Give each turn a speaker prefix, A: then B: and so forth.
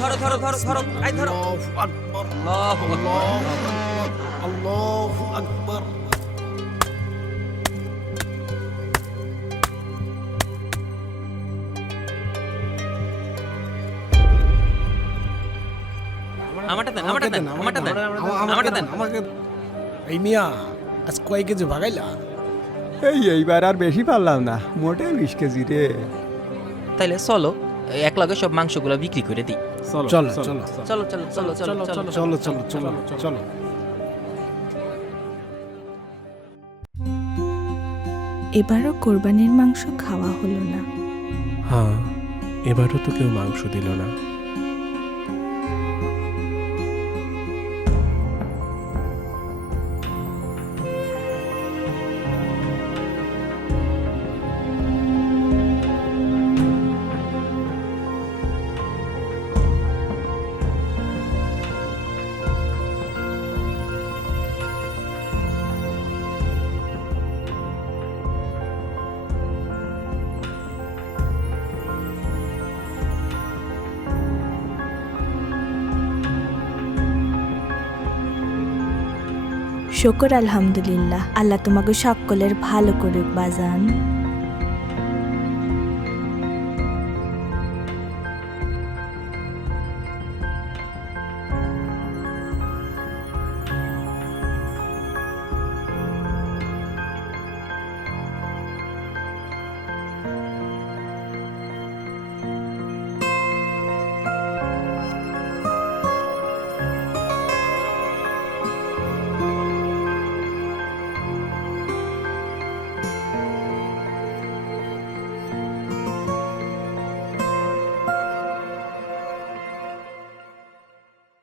A: ধরো ধরো ধরো ধরো। এই ধরো।
B: আল্লাহু আকবার।
A: আল্লাহু আকবার। আমারটা দেন আমারটা দেন আমারটা দেন। আমারটা দেন।
B: আমাকে এই মিয়া আজ কয় কেজি ভাগাইলা?
C: এই এইবার আর বেশি পারলাম না মোটে বিশ কেজি রে।
A: তাইলে চলো এক লগে সব মাংসগুলো বিক্রি করে দিই
B: চলো চলো
A: চলো চলো চলো চলো চলো
B: চলো চলো চলো চলো
D: এবারও কোরবানির মাংস খাওয়া হলো না
E: হ্যাঁ এবারও তো কেউ মাংস দিল না
D: শুকর আলহামদুলিল্লাহ। আল্লাহ তোমাকে সকলের ভালো করুক বাজান।